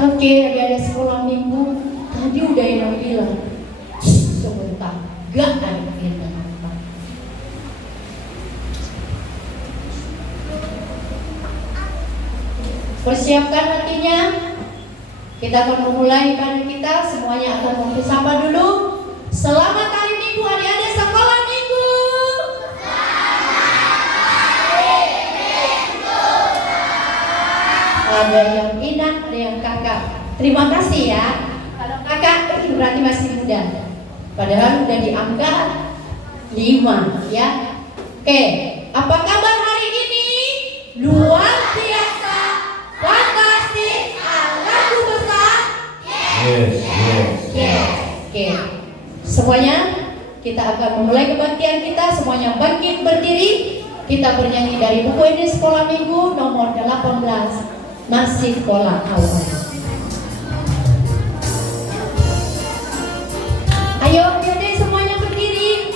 Oke, ada sekolah minggu. Tadi udah yang bilang sebentar, gak ada yang datang. Persiapkan hatinya. Kita akan memulai ibadah kita. Semuanya akan memberi sapa dulu. Selamat hari Minggu, adik-adik sekolah minggu. Ada yang Inah, ada yang kakak. Terima kasih ya. Kalau kakak berarti masih muda. Padahal udah di angka 5 ya. Oke, apa kabar hari ini? Luar biasa, fantastis, lagu besar. Yes. Oke. Semuanya kita akan memulai kebaktian kita. Semuanya bangkit berdiri. Kita bernyanyi dari buku ini Sekolah Minggu nomor 18. Masih sekolah awal. Ayo adik-adik semuanya berdiri.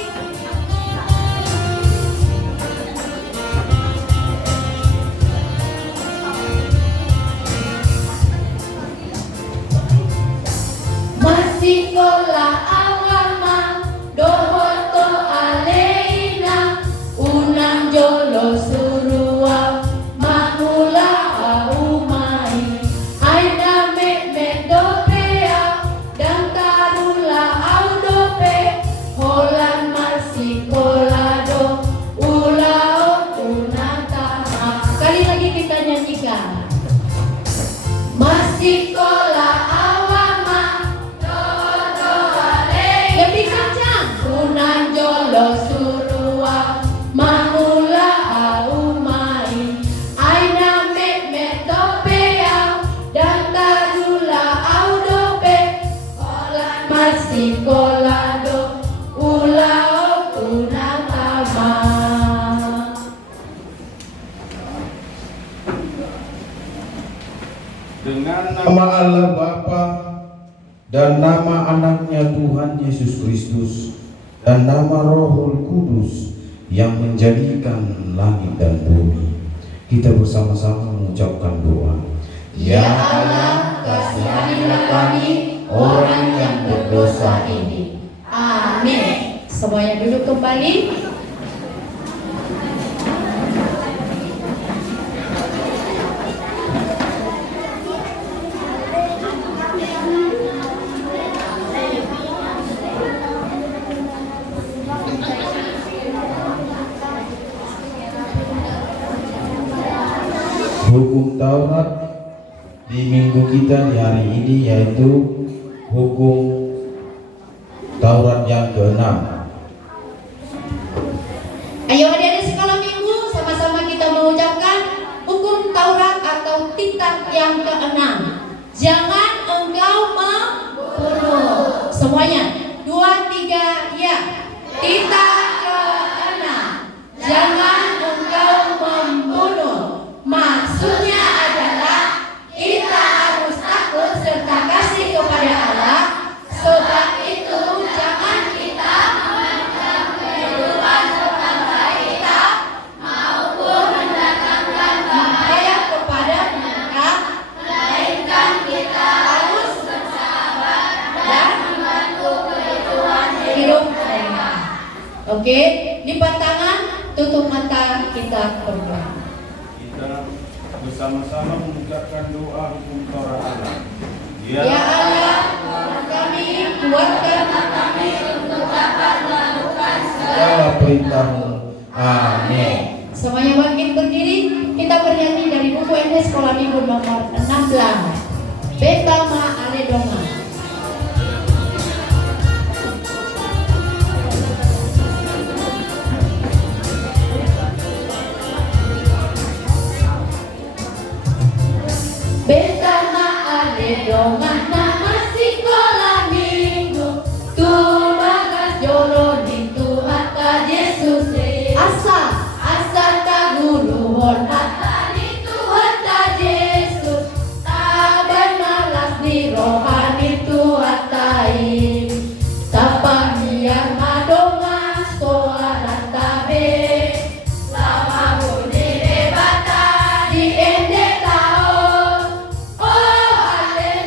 Masih sekolah awal mah dohoto aleina unang jolo surua mahula umai aina me dopea dan tarula audope holan masih kolado ulao unatama. Sekali lagi kita nyanyikan. Masih sekolah awal mah dohoto aleina lebih kencang unang jolo surua mahula umai aina me dopea dan tarula audope holan masih kolado ulao unatama. Dengan nama Allah Bapa dan nama anaknya Tuhan Yesus Kristus dan nama Rohul Kudus yang menjadikan langit dan bumi, kita bersama-sama mengucapkan doa. Ya Allah, kasihanilah kami orang yang berdosa ini. Amin. Semuanya duduk kembali. Hukum Taurat di minggu kita di hari ini yaitu hukum Taurat yang ke-6. Ayo adik-adik sekolah minggu, sama-sama kita mengucapkan hukum Taurat atau titah yang ke-6. Jangan engkau membunuh. Semuanya 2, 3 ya. Titah ke-6. Jangan engkau membunuh. Maksudnya adalah kita harus takut serta kasih kepada Allah. Sebab itu jangan kita mengancam kehidupan tetangga kita maupun mendatangkan bahaya kepada mereka, melainkan kita harus bersabar dan membantu kehidupan hidup mereka. Oke, lipat tangan, tutup mata, kita berdoa. Kita bersama-sama mengucapkan doa hukum Taurat Allah. Ya Allah, Tuhan kami, kuatkan kami untuk dapat melakukan segala perintah-Mu. Amin. Semuanya bangkit berdiri. Kita bernyanyi dari buku ini Sekolah Minggu nomor 16. Betama Aledonga. Betama Aledonga nama sekolah minggu tumakas jolo di Tuhan Yesus asa ta guru hormat di Tuhan Yesus taban malas di rohani Tuhan taim tapang yang madonga sekolah tabe lama budi debata di ende tahun oh haleluya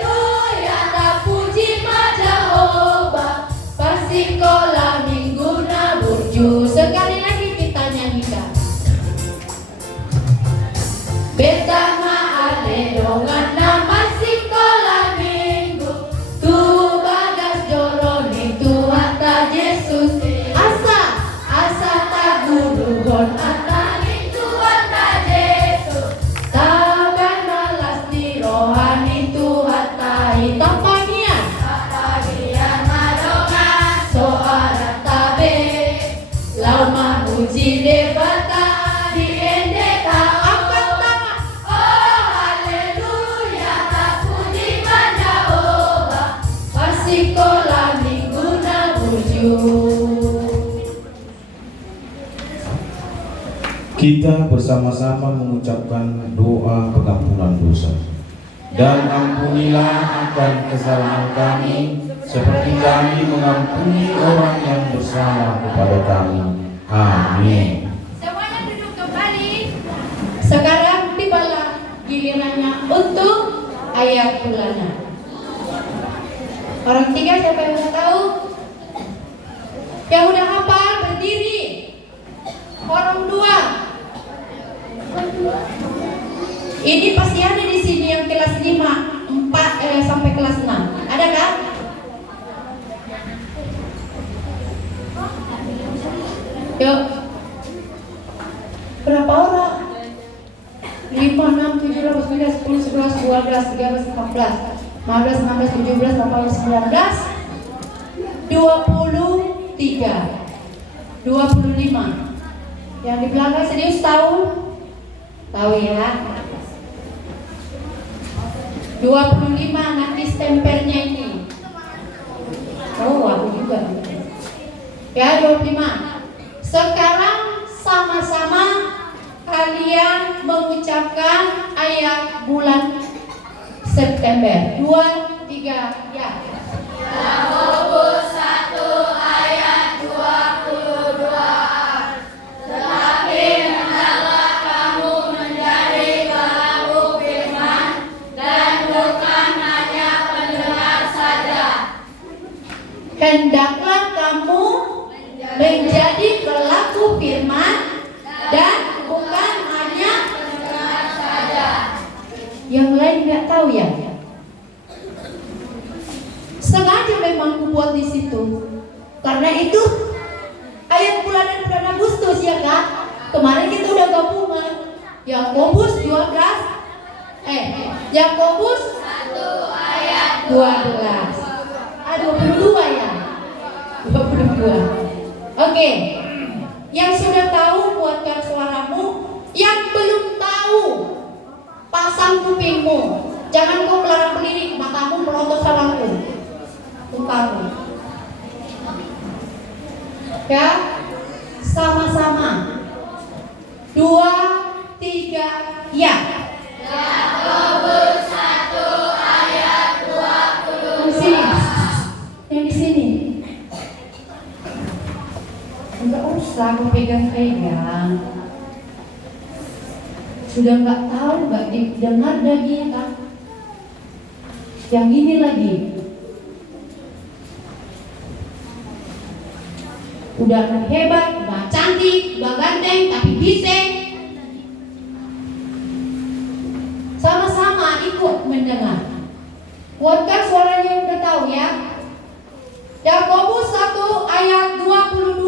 puji debata di endeka angkat tangan. Oh haleluya, tak puji pada Jehovah, pasikola mingguna wujud. Kita bersama-sama mengucapkan doa pengampunan dosa. Dan ampunilah akan kesalahan kami, seperti kami mengampuni orang yang bersalah kepada kami. Amin. Semuanya duduk kembali. Sekarang tibalah gilirannya untuk ayat bulanan. Orang tiga siapa yang udah tahu? Yang udah hafal berdiri. Orang dua. Ini pasti ada di sini yang kelas 5, 4 sampai kelas 6. Ada kan? Yuk. Berapa orang? 5, 6, 7, 8, 9, 10, 11, 12, 13, 14, 15, 16, 17, 18, 19, 23, 25. Yang di belakang serius tahu? Tahu ya? 25 nanti stempernya ini. Oh, aku juga. Ya, 25. Sekarang sama-sama kalian mengucapkan ayat bulan September. 2, 3, ya. Yakobus 1 ayat 22. Tetapi hendaklah kamu menjadi pelaku firman dan bukan hanya pendengar saja. Hendaklah kamu menjadi pelaku firman dan bukan hanya pendengar saja. Yang lain nggak tahu ya? Sengaja memang kubuat di situ. Karena itu ayat bulan Agustus ya Kak. Kemarin kita udah gabungan. Yakobus 12. Yakobus 1 ayat 12. 22 ya. 22. Oke. Yang sudah tahu buatkan suaramu. Yang belum tahu pasang kupingmu. Jangan kau melarang melirik, matamu melotot salahku. Mukamu. Ya, sama-sama. 2, 3, ya. Yakobus 1 ayat 20. Di sini. Yang di sini. Enggak usah aku pegang-pegang. Sudah nggak tahu, nggak didengar lagi ya kan? Yang ini lagi. Udah hebat, udah cantik, udah ganteng, tapi bising. Sama-sama ikut mendengar. Kuatkan suaranya yang udah tahu ya. Yakobus 1 ayat 22,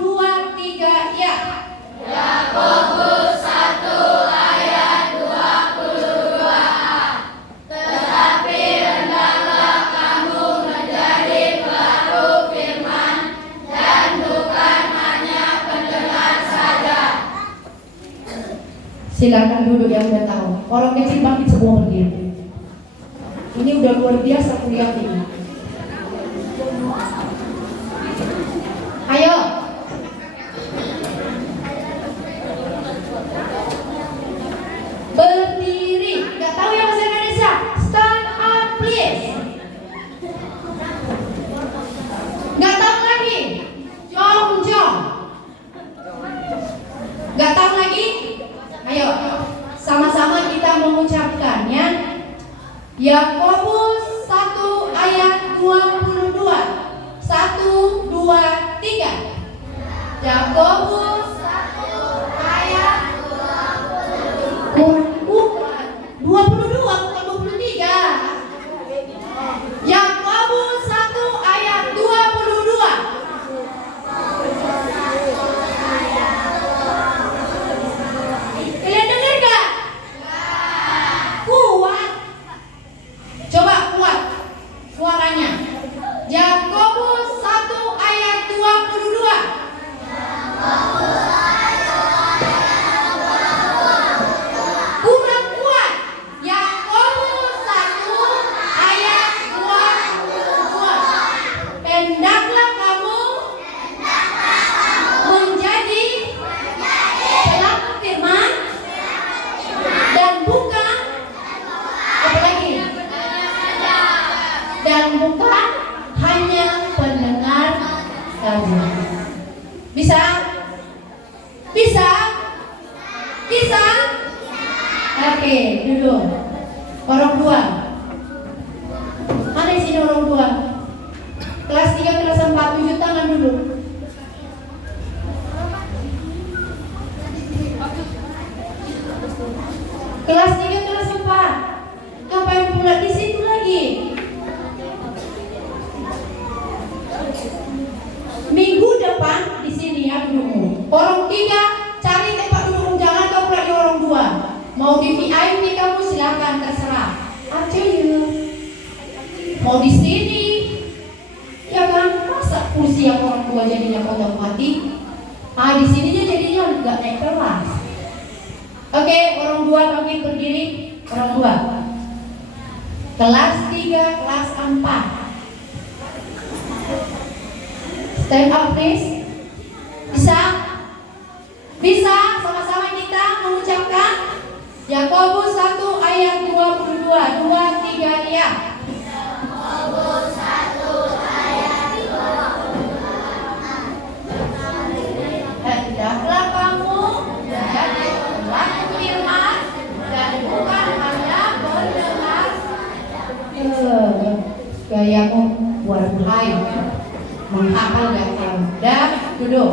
2, 3, ya. Yakobus 1 ayat 22. Tetapi hendaklah kamu menjadi pelaku firman dan bukan hanya pendengar saja. Silakan duduk yang udah tahu. Orang kecil bangkit semua berdiri. Ini udah luar biasa kuliah ini. Ayo. Berdiri. Gak tahu yang bahasa Indonesia? Stand up please. Gak tahu lagi? Jong. Gak tahu lagi? Ayo. Sama-sama kita mengucapkannya. Yakobus 1 ayat 22. 1, 2, 3. Yakobus 1 ayat 22. Bukan 22, bukan 23. Yakobus 1 ayat 22. Kalian dengar gak? Kuat. Coba kuat suaranya. Yakobus 1 ayat 22. Bisa? Bisa? Oke, duduk. Orang tua. Mana di sini orang tua? Kelas 3, kelas 4, tunjuk tangan dulu. Kelas 3, kelas 4. Ngapain pula di situ lagi? Minggu depan di sini ya dudukmu. Orang 3 cari tempat duduk, jangan kau pula di orang 2. Mau di VIP kamu silakan, terserah. Aja ya. Mau di sini, ya kan? Masa kursi yang orang 2 jadinya kotor mati? Di sininya jadinya nggak naik kelas. Oke, orang 2 bangkit berdiri. Orang 2. Kelas 3, kelas 4. Stand up please. Bisa? Bisa? Sama-sama kita mengucapkan Yakobus 1 ayat 22. 2, 3, ya. Yakobus 1 ayat 22. Hendaklah kamu menjadi pelaku firman dan bukan hanya pendengar. Gayamu buat menghafal gak kamu? Dah, duduk.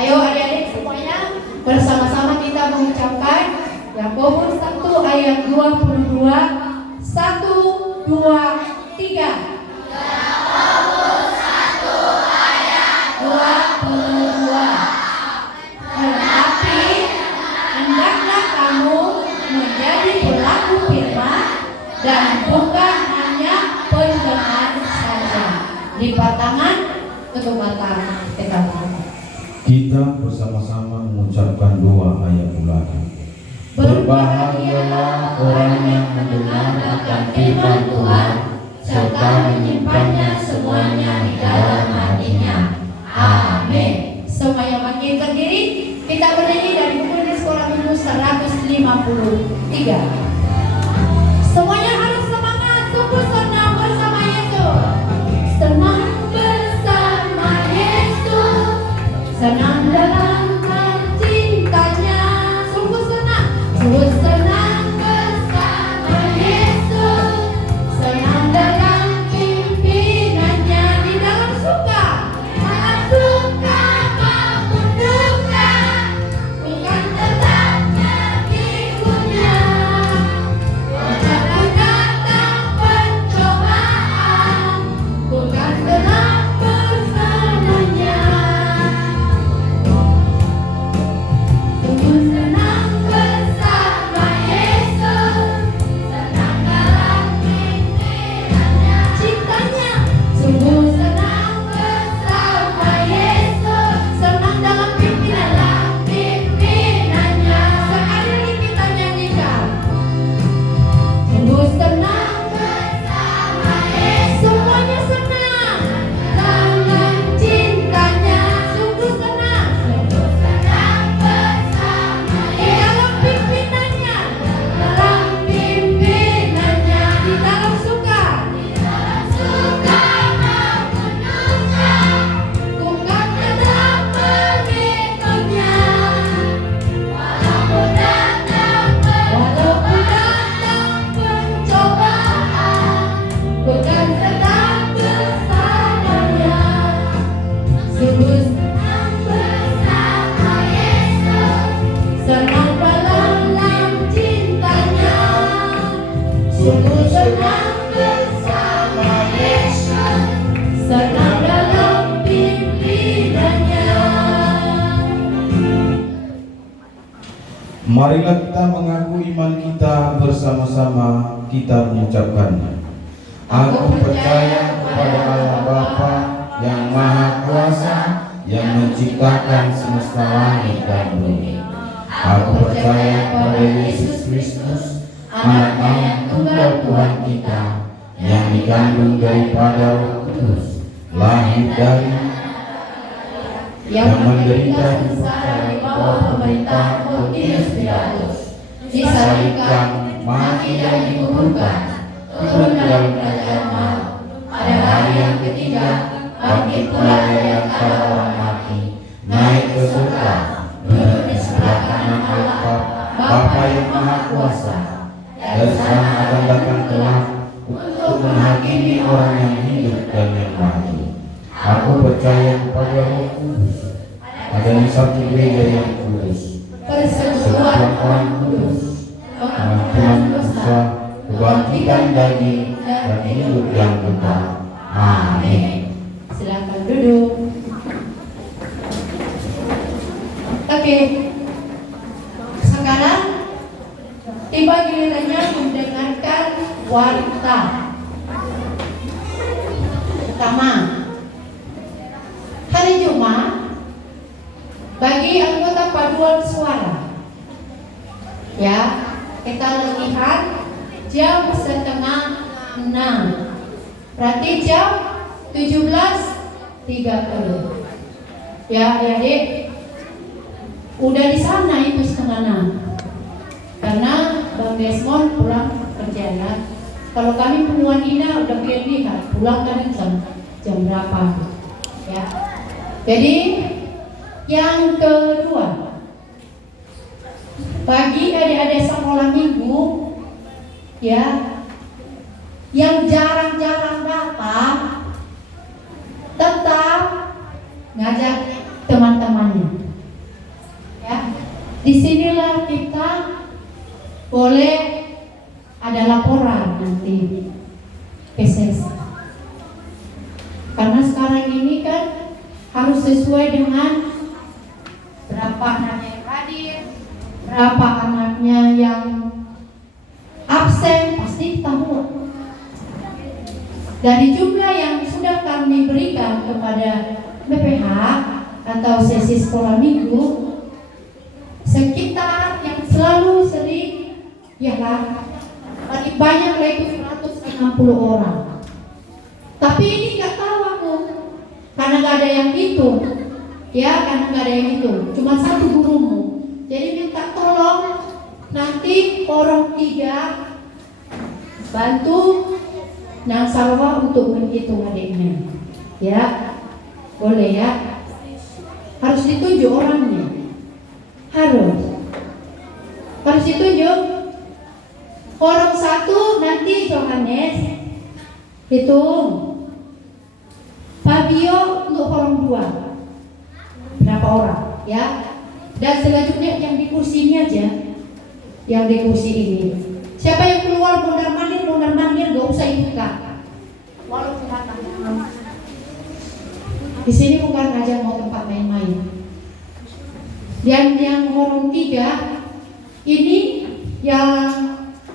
Ayo adik-adik semuanya bersama-sama kita mengucapkan Yakobus 1 ayat 22. 1, 2, 3. Yakobus 1 ayat 22. Tetapi hendaklah kamu menjadi pelaku firman dan bukan hanya pendengar saja. Lipat tangan, tutup mata, tegak. Kita bersama-sama mengucapkan doa ayat ulangan. Berbahagialah orang yang mendengar akan firman Tuhan serta menyimpannya semuanya di dalam hatinya. Amin. Semuanya bangkit berdiri. Kita bernyanyi dari buku Sekolah Minggu 153. Semuanya harus semangat. Sungguh senang bersama Yesus. Senang bersama Yesus. Senang dalam cintanya. Sungguh senang. Sungguh senang bersama Yesus. Senang dalam pimpinannya. Di dalam suka, sangat suka maupun duka, bukan tetap mengikutnya. Kadang-kadang pencobaan, bukan tetap bersamanya. Sungguh senang bersama Yesus, senang dalam pimpinannya. Cintanya, sungguh senang bersama Yesus, senang dalam pimpinannya. Sekali lagi kita nyanyikan. Sungguh senang bersama Yesus. Semuanya senang dalam cintanya. Sungguh senang. Sungguh senang bersama Yesus. Dalam pimpinannya. Dalam pimpinannya. Di dalam suka. Di dalam suka maupun duka, bukan tetap mengikutnya. Walaupun datang pencobaan, bukan tetap bersamanya. Sungguh senang bersama Yesus, senang dalam cintanya. Sungguh senang bersama Yesus, senang dalam pimpinannya. Marilah kita mengaku iman kita bersama-sama, kita mengucapkannya. Aku percaya kepada Allah Bapa yang Maha Kuasa, yang menciptakan semesta langit dan bumi. Aku percaya pada Yesus Kristus, Anak Allah Tunggal Tuhan kita, yang dikandung daripada Roh Kudus, lahir dari yang menderita sengsara di bawah pemerintah Pontius Pilatus, disalibkan, mati dan dikuburkan, turun dalam kerajaan maut, pada hari yang ketiga bangkit pula dari antara orang mati, naik ke surga, yang Maha Kuasa, dan sekarang akan datang kelak untuk menghakimi orang yang hidup dan yang mati. Aku percaya kepada Roh Kudus, adanya satu gereja yang kudus, persekutuan orang kudus, pengampunan dosa, kebangkitan daging, dan hidup yang kekal. Amin. Silakan duduk. Oke. Sekarang tiba gilirannya mendengarkan warta. Pertama, hari Jumat bagi anggota paduan suara. Ya, kita lihat jam 5:30. Berarti jam 17.30. Ya, adik, udah di sana itu 5:30. Karena Bang Desmond pulang kerja ya. Kalau kami puluhan Ina udah lihat pulang kan jam berapa ya. Jadi yang kedua, bagi adik-adik sekolah minggu ya yang jarang-jarang datang, tetap ngajak teman-temannya. Ya, disinilah kita boleh ada laporan nanti PSS. Karena sekarang ini kan harus sesuai dengan berapa anaknya yang hadir, berapa anaknya yang absen, pasti tahu. Dari jumlah yang sudah kami berikan kepada BPH atau sesi sekolah minggu, sekitar yang selalu sering ialah paling banyak itu 150 orang. Tapi ini nggak tahu aku, karena nggak ada yang hitung, ya karena nggak ada yang hitung, cuma satu gurumu. Jadi minta tolong nanti orang 3 bantu Nang Salwa untuk menghitung adiknya, ya boleh ya. Harus ditunjuk orangnya, harus ditunjuk. Orang 1 nanti Johannes hitung, Fabio untuk orang 2 berapa orang ya. Dan selanjutnya yang di kursi ini aja, yang di kursi ini. Siapa yang keluar mondar-mandir gak usah ikutkan. Walaupun datang. Di sini bukan aja mau tempat main-main. Dan yang orang 3 ini yang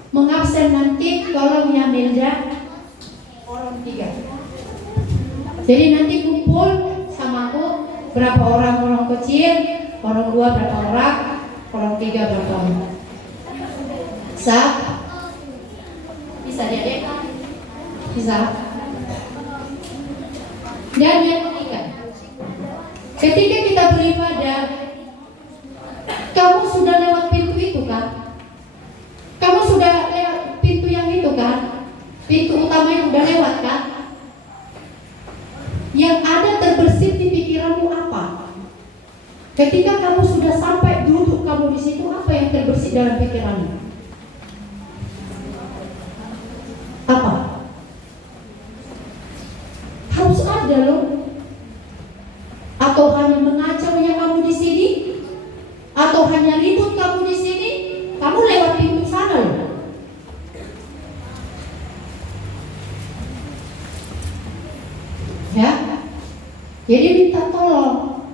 mengabsen nanti tolong yang Melda orang 3. Jadi nanti kumpul sama aku berapa orang kecil, orang 2 berapa orang 3 berapa orang. Bisa diadek? Bisa. Dan yang ketiga, ketika kita beribadah, kamu sudah lewat pintu itu kan? Kamu sudah lewat pintu yang itu kan? Pintu utama yang udah lewat kan? Yang ada terbersit di pikiranmu apa? Ketika kamu sudah sampai duduk kamu di situ, apa yang terbersit dalam pikiranmu? Apa? Harus ada loh. Atau hanya mengacaunya kamu di sini, atau hanya ribut kamu di sini, kamu lewat pintu sana loh. Ya, jadi minta tolong.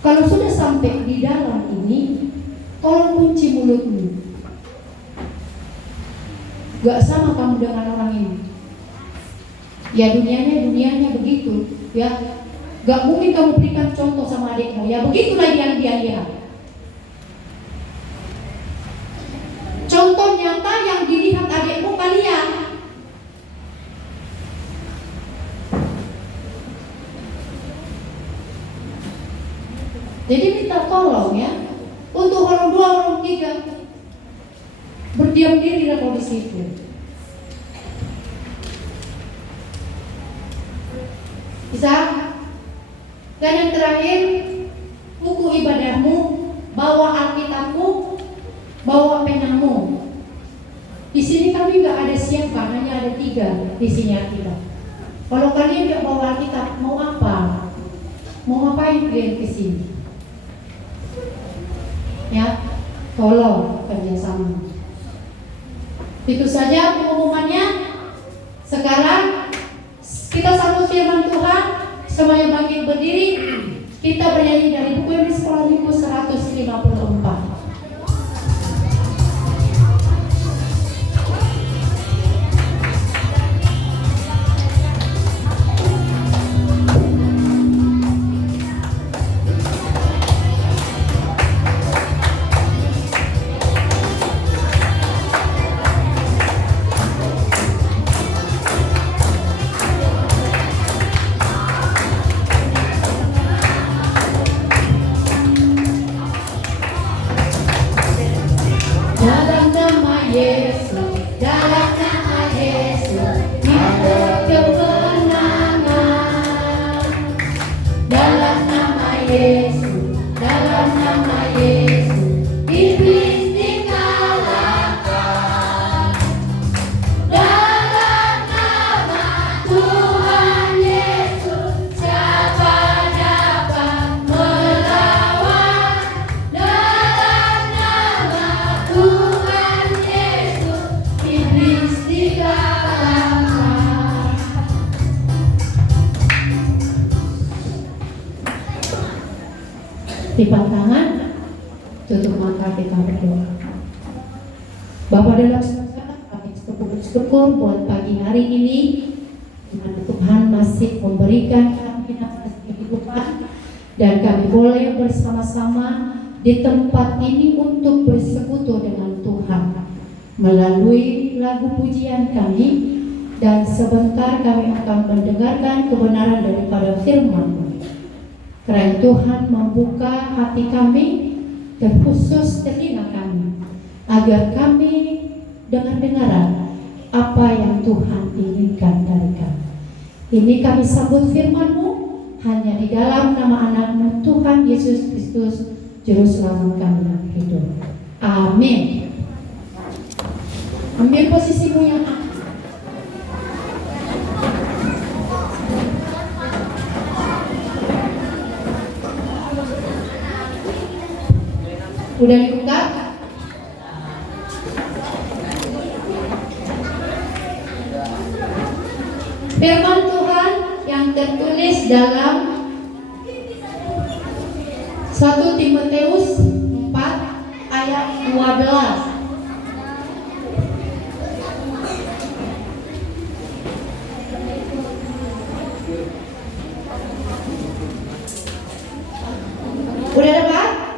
Kalau sudah sampai di dalam ini, tolong kunci mulutmu. Gak sama kamu dengan orang ini. Ya dunianya begitu. Ya, gak mungkin kamu berikan contoh sama adikmu. Ya begitulah yang dia lihat. Contoh nyata yang dilihat adikmu kalian. Jadi minta tolong ya, untuk orang 2, orang 3 berdiam diri kalau di situ. Bisa? Dan yang terakhir, buku ibadahmu, bawa Alkitabmu, bawa penamu. Di sini kami nggak ada siapa, hanya ada 3 di sini Alkitab. Kalau kalian nggak bawa Alkitab, mau apa? Mau ngapain kalian ke sini? Ya, tolong kerjasama. Itu saja pengumumannya. Sekarang kita sambut firman Tuhan. Semuanya bangkit berdiri. Kita bernyanyi dari buku yang sekolah 1154. Dalam nama Yesus, dalam nama Yesus, ada kemenangan. Dalam nama Yesus, dalam nama Yesus, iblis dikalahkan. Dalam nama Tuhan Yesus, siapa dapat melawan? Dalam nama Tuhan Yesus, iblis dikalahkan. Lipat tangan, tutup mata, kita berdoa. Bapa dalam surga, kami bersyukur buat pagi hari ini, di mana Tuhan masih memberikan kami nafas kehidupan, dan kami boleh bersama-sama di tempat ini untuk bersekutu dengan Tuhan melalui lagu pujian kami, dan sebentar kami akan mendengarkan kebenaran daripada firman-Mu. Kiranya Tuhan membuka hati kami, terkhusus telinga kami, agar kami dengar-dengaran apa yang Tuhan inginkan dari kami. Ini kami sambut firman-Mu hanya di dalam nama anak-Mu Tuhan Yesus Kristus, Juru Selamat kami yang hidup. Amin. Ambil posisimu yang aman. Udah dibuka? Firman Tuhan yang tertulis dalam 1 Timotius 4 ayat 12. Udah dapat?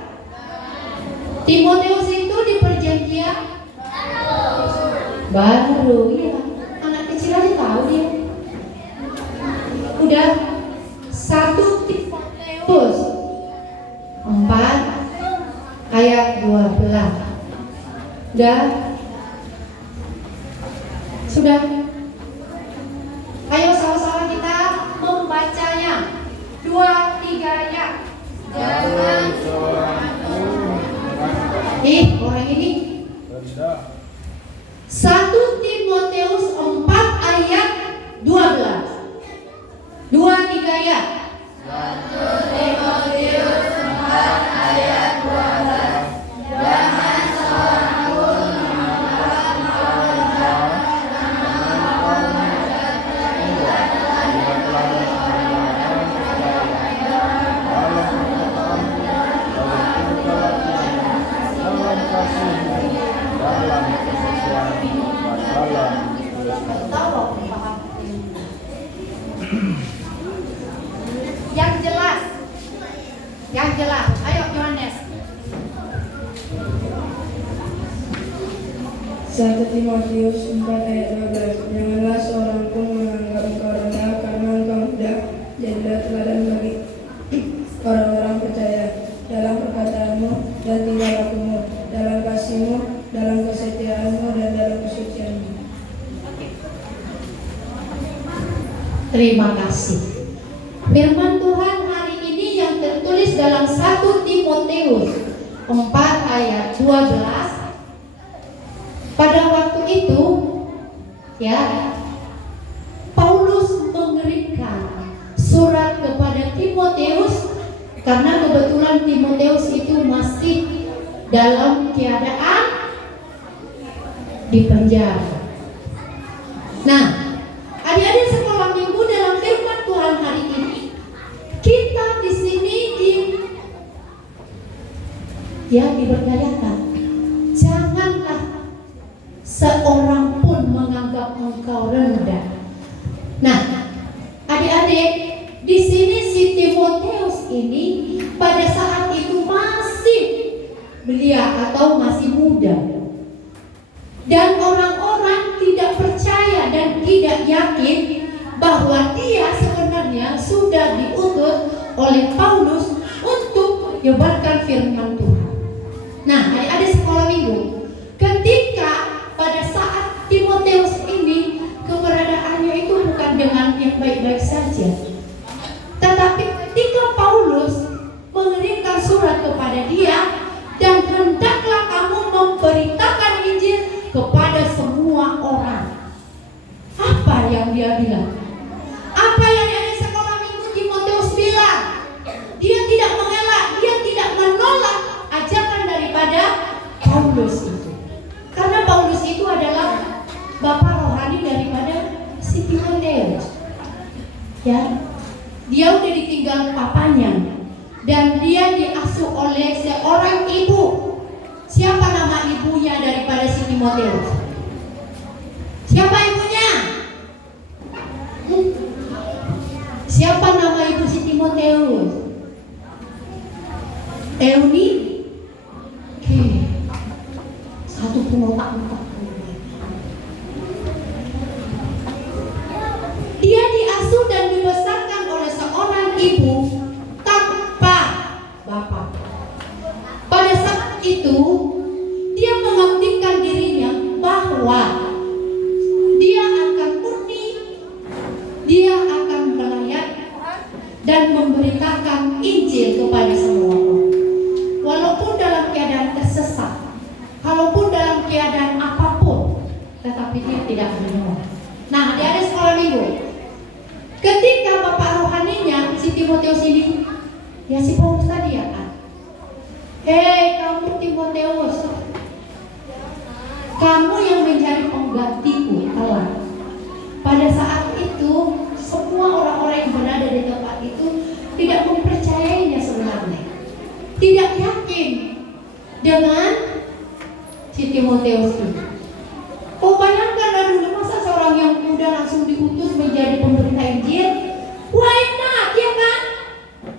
Timotius itu di perjanjian baru, ya. Anak kecil aja tahu dia. Udah 1 Timotius 4 ayat 12. Sudah. Ayo sama-sama kita membacanya. 2-3 ya. Jangan orang ini 1 Timotius 4 ayat 12. 2-3 ya. 1 Timotius 4 ayat 12. Jangan seorang pun menolak maulidnya, namun kau mengajarkan ia telah Yang jelas. Ayo Yohanes. 1 Timotius 4 ayat 12. Janganlah seorang pun menganggap engkau rendah karena engkau muda, jadilah teladan bagi orang-orang percaya dalam perkataanmu dan tingkah lakumu, dalam kasihmu, dalam kesetiaanmu, dan dalam kesucianmu. Terima kasih. Firman Tuhan hari ini yang tertulis dalam 1 Timotius 4 ayat 12 Pada waktu itu, ya, Paulus mengirimkan surat kepada Timotius karena kebetulan Timotius itu masih dalam keadaan di penjara. Nah, adik-adik sekolah minggu, dalam firman Tuhan hari ini kita di sini diberdayakan. Janganlah seorang pun menganggap engkau rendah. Nah, adik-adik, di sini si Timotius ini pada saat itu masih belia atau masih muda. Dan orang-orang tidak percaya dan tidak yakin bahwa dia sebenarnya sudah diutus oleh Paulus untuk menyebarkan firman Tuhan. Nah, adik-adik sekolah minggu, ketika pada saat Timotius ini keberadaannya itu bukan dengan yang baik-baik saja, tetapi ketika Paulus mengirimkan surat kepada dia, dan hendaklah kamu memberitakan Injil kepada semua orang. Apa yang dia bilang? Apa yang ada di sekolah minggu Timotius bilang? Dia tidak mengelak, dia tidak menolak ajakan daripada Paulus itu. Karena Paulus itu adalah bapak rohani daripada si Timotius. Ya, dia udah ditinggal papanya dan dia diasuh oleh seorang ibu. Siapa nama ibunya daripada si Timotius? Siapa ibunya? Siapa nama ibu si Timotius? Euni? Oke. Satu pengotak. Dia diasuh dan dibesarkan oleh seorang ibu tanpa bapak. Pada saat itu dia mengabdikan dirinya bahwa dia akan murni, dia akan melayani dan memberitakan Injil kepada semua orang. Walaupun dalam keadaan tersesat, walaupun dalam keadaan apapun, tetapi dia tidak menyerah. Nah, dia ada sekolah minggu. Ketika bapak rohaninya si Timotius ini, ya si Paulus tadi ya kan, hei kamu Timotius, kamu yang menjadi penggantiku kelak. Pada saat itu semua orang-orang yang berada di tempat itu tidak mempercayainya sebenarnya, tidak yakin dengan si Timotius itu. Oh, bayangkan dulu, masa seorang yang muda langsung diutus menjadi pemberita Injil? Why not, ya kan?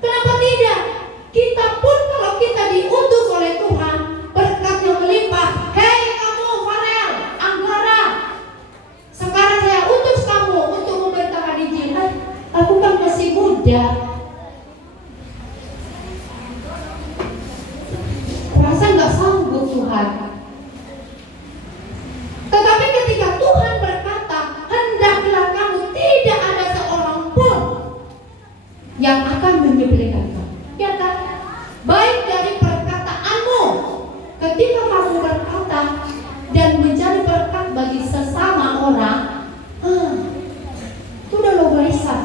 Kenapa tidak? Kita pun kalau kita diutus oleh Tuhan, berkatnya melimpah. Hei kamu Farel, Anggara, sekarang saya utus kamu untuk memberitakan Injil. Aku kan masih muda, rasa nggak sanggup Tuhan. Tetapi ketika Tuhan berkata, hendaklah kamu, tidak ada seorang pun yang akan menyembelihkan kamu, ya kan? Baik dari perkataanmu, ketika kamu berkata dan menjadi berkat bagi sesama orang, itu udah luar biasa.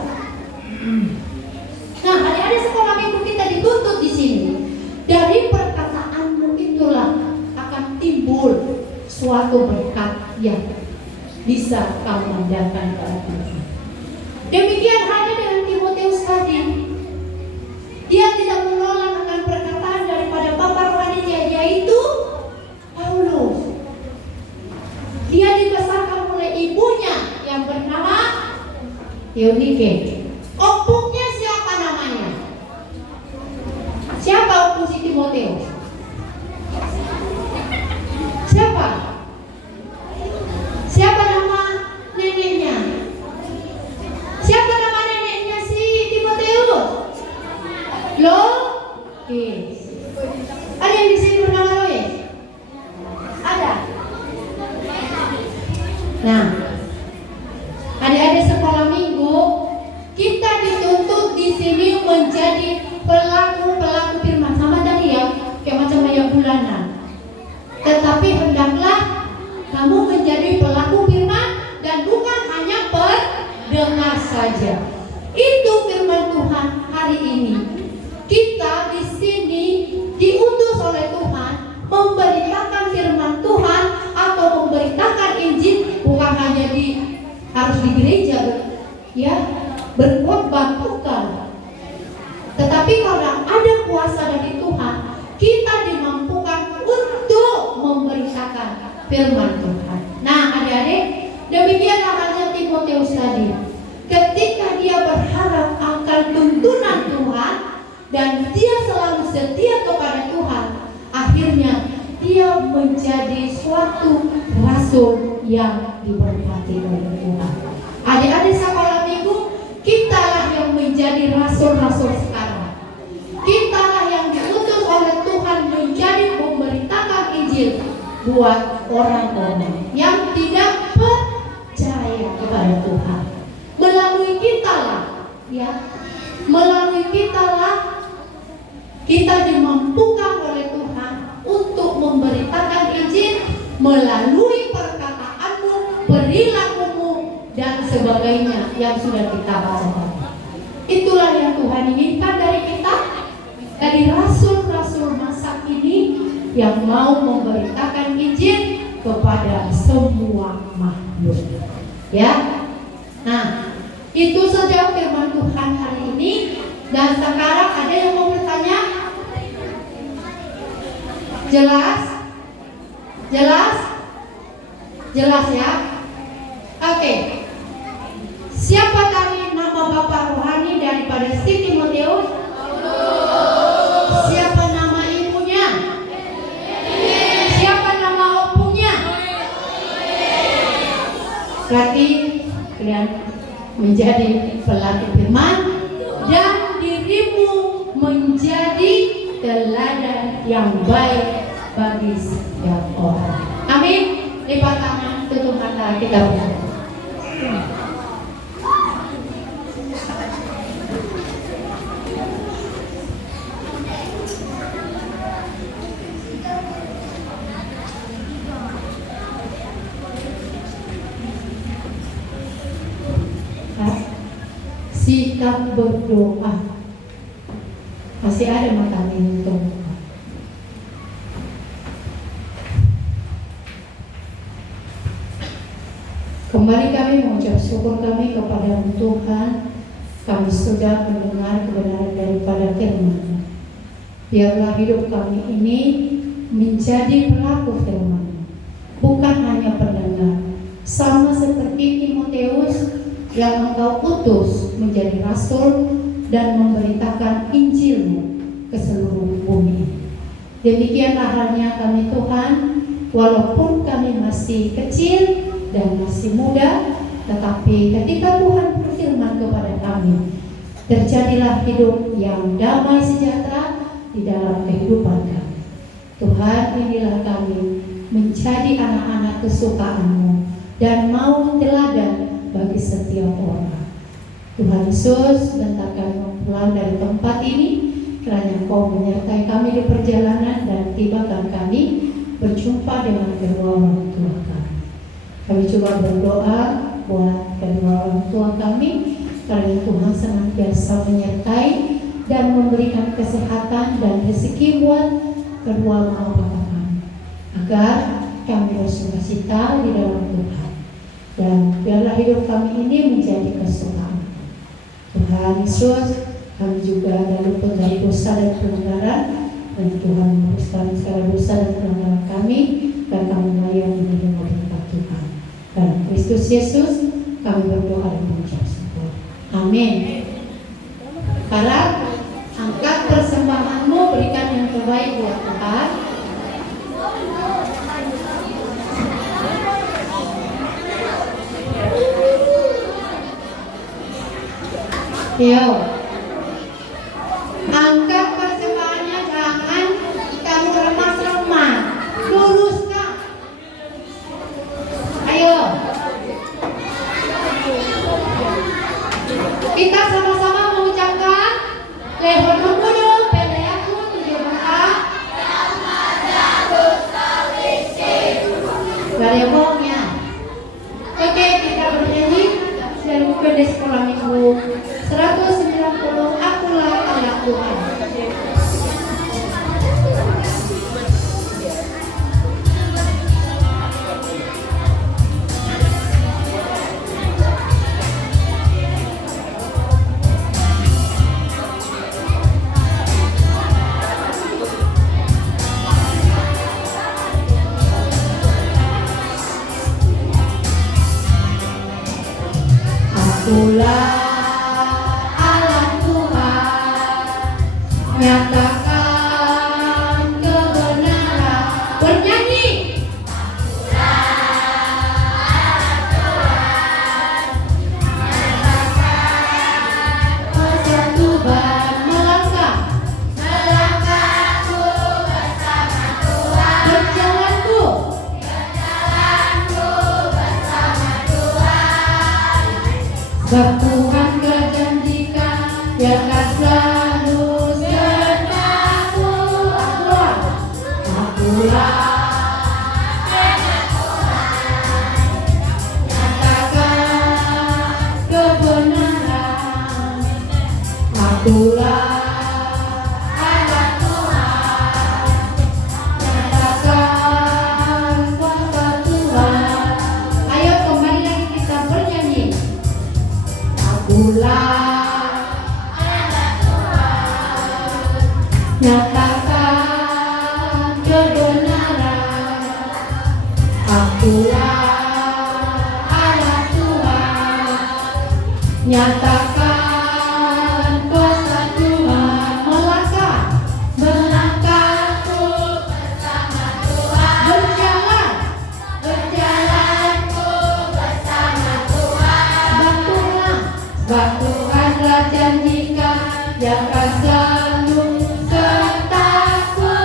Nah, adik-adik sekolah minggu kita dituntut di sini. Dari perkataanmu itulah akan timbul suatu berkat yang bisa kamu andalkan kepada Tuhan. Demikian halnya dengan Timotius tadi. Dia tidak menolak akan perkataan daripada bapak rohaninya, yaitu Paulus. Dia dibesarkan oleh ibunya yang bernama Eunike. Opungnya siapa namanya? Siapa opung si Timotius? Siapa? Siapa nama neneknya? Siapa nama neneknya si Timotius? Lois. Ada yang di sini bernama Lois? Ada. Nah, adik-adik sekolah minggu, kita dituntut di sini menjadi pelaku-pelaku firman. Sama tadi ya, kayak macam ayat bulanan. Tetapi hendaklah kamu di gereja ya berkhotbah bukan. Tetapi karena ada kuasa dari Tuhan, kita dimampukan untuk memberitakan firman Tuhan. Nah, adik-adik, demikianlah halnya Timotius tadi. Ketika dia berharap akan tuntunan Tuhan dan dia selalu setia kepada Tuhan, akhirnya dia menjadi suatu rasul yang diberkati oleh Tuhan. Adik-adik sekolah minggu, kitalah yang menjadi rasul-rasul sekarang. Kitalah yang diutus oleh Tuhan menjadi memberitakan Injil buat orang-orang yang tidak percaya kepada Tuhan. Melalui kitalah, ya, melalui kitalah kita dimampukan oleh Tuhan untuk memberitakan Injil melalui perkataanmu, perilakumu, dan sebagainya yang sudah kita baca. Itulah yang Tuhan inginkan dari kita, dari rasul-rasul masa ini yang mau memberitakan Injil kepada semua makhluk. Ya, nah itu saja firman Tuhan hari ini. Dan sekarang ada yang mau bertanya? Jelas? Jelas? Jelas ya? Oke. Siapa tadi nama bapak rohani daripada si Timotius? Siapa nama ibunya? Siapa nama opunya? Berarti kalian menjadi pelatih firman dan dirimu menjadi teladan yang baik bagi setiap orang. Amin. Lipat tangan, tutup mata, kita berdoa. Sikap berdoa. Masih ada matanya untuk kembali kami mengucap syukur kami kepada Tuhan. Kami sudah mendengar kebenaran daripada firman. Biarlah hidup kami ini menjadi pelaku firman, bukan hanya pendengar. Sama seperti Timotius yang engkau utus menjadi rasul dan memberitakan Injil-Mu ke seluruh bumi. Demikianlah halnya kami Tuhan, walaupun kami masih kecil dan masih muda, tetapi ketika Tuhan berfirman kepada kami, terjadilah hidup yang damai sejahtera di dalam kehidupan kami. Tuhan, inilah kami menjadi anak-anak kesukaan-Mu dan mau teladan bagi setiap orang. Tuhan Yesus, sebentar kami pulang dari tempat ini, kiranya Engkau menyertai kami di perjalanan dan tibakan kami berjumpa dengan kedua orang tua kami. Kami juga berdoa buat kedua orang tua kami, karena Tuhan senantiasa menyertai dan memberikan kesehatan dan rezeki buat kedua orang tua kami, agar kami bersukacita di dalam Tuhan. Dan biarlah hidup kami ini menjadi kesukaan Tuhan Yesus. Kami juga ada luput dari dosa dan pelanggaran, dan Tuhan meluruskan segala dosa dan pelanggaran kami, dan kami melayani dengan berkat Tuhan. Dalam Kristus Yesus kami berdoa dan mengucap syukur. Amin. Sekarang angkat persembahanmu, berikan yang terbaik buat Tuhan. Yo, angkat persembahannya, jangan kamu remas-remas, luruskan. Ayo, kita sama-sama mengucapkan Lehon Kudu, Pedayaku, Tujuh Mata, gak ada bohongnya. Oke, kita bernyanyi dari buku di sekolah minggu 190, akulah anak Tuhan. Akulah Allah Tuhan, nyatakan kebenaran. Bernyanyi. Persatuan melangkah, Melangkahku bersama Tuhan, berjalanku berjalanku bersama Tuhan. sebab Tuhan kejanjikan dia akan selalu sertaku. Akulah nyatakan kebenaran. Akulah Allah Tuhan, nyatakan kuasa Tuhan. Ayo kembali lagi kita bernyanyi. Akulah Allah Tuhan, nyatakan kebenaran. Akulah Allah Tuhan, nyatakan kuasa Tuhan. Melangkah, melangkahku bersama Tuhan, berjalan, berjalanku bersama Tuhan. sebab Tuhan telah janjikan dia akan selalu sertaku.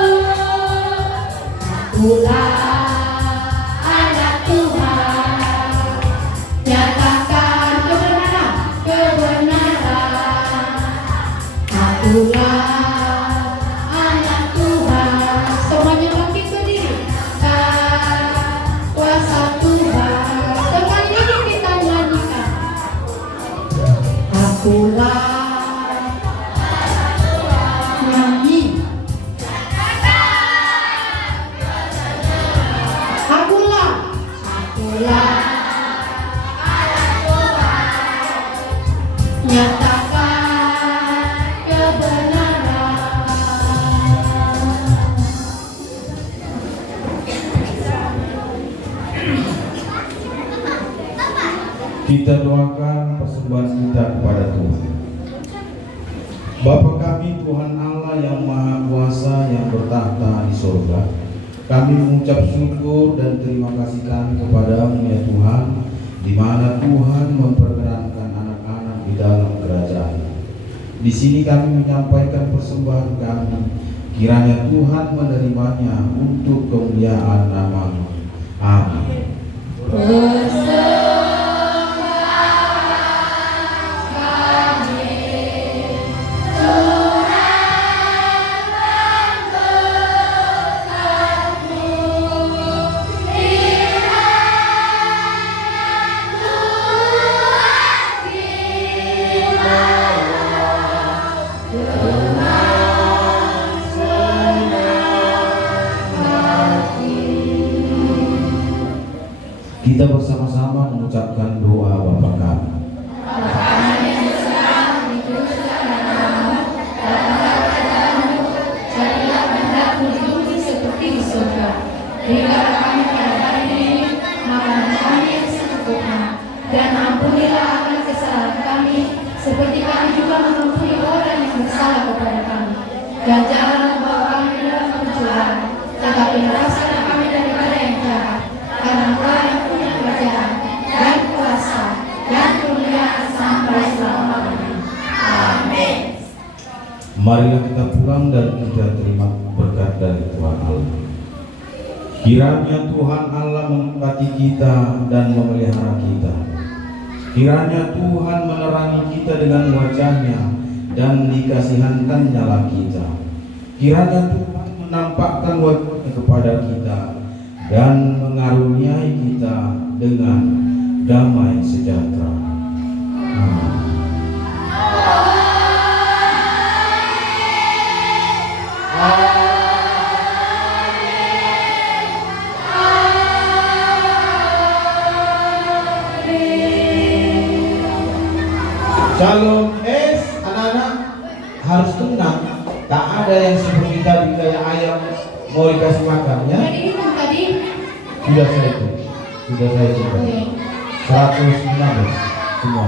Akulah Allah Tuhan, nyatakan kebenaran, kebenaran. Akulah Allah Tuhan. Semuanya bangkit berdiri. Kuasa Tuhan. Sekali lagi kita nyanyikan. Akulah nyanyi. Akulah, akulah nyatakan kebenaran. Kita doakan persembahan kita kepada Tuhan. Bapa kami Tuhan Allah yang Maha Kuasa yang bertahta di surga, kami mengucap syukur dan terima kasih kami kepadamu ya Tuhan, di mana Tuhan memperkenankan anak-anak di dalam kerajaan. Di sini kami menyampaikan persembahan kami, kiranya Tuhan menerimanya untuk kemuliaan nama-Mu. Amin. Kita bersama-sama mengucapkan doa Bapa kami. Jadilah kehendak-Mu di bumi seperti di surga. Berikanlah kami pada hari ini makanan kami yang secukupnya, dan ampunilah akan kesalahan kami, seperti kami juga mengampuni orang yang bersalah kepada kami. Dan janganlah membawa kami dalam pencobaan, tetapi lepaskanlah kami daripada yang jahat. Karena Engkau yang punya kerajaan dan kuasa dan kemuliaan sampai selama-lamanya. Amin. Marilah kita pulang dan kita terima berkat dari Tuhan Allah. Kiranya Tuhan Allah memberkati kita dan memelihara kita. Kiranya Tuhan menerangi kita dengan wajah-Nya dan dikasihankan nyala kita. Kiranya Tuhan menampakkan wajah-Nya kepada kita dan mengaruniai kita dengan damai sejahtera. Amin. Shalom, anak-anak harus tenang. Tak ada yang seperti tadi kayak ayam mau dikasih makan ya. Yang ini kan tadi. Sudah saya itu, sudah saya coba. 115 semua.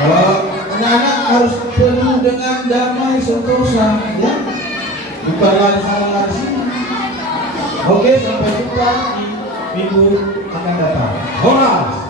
Anak-anak harus penuh dengan damai sentosa, ya. Bukan lari sana lari sini. Oke, sampai jumpa di minggu akan datang. Horas.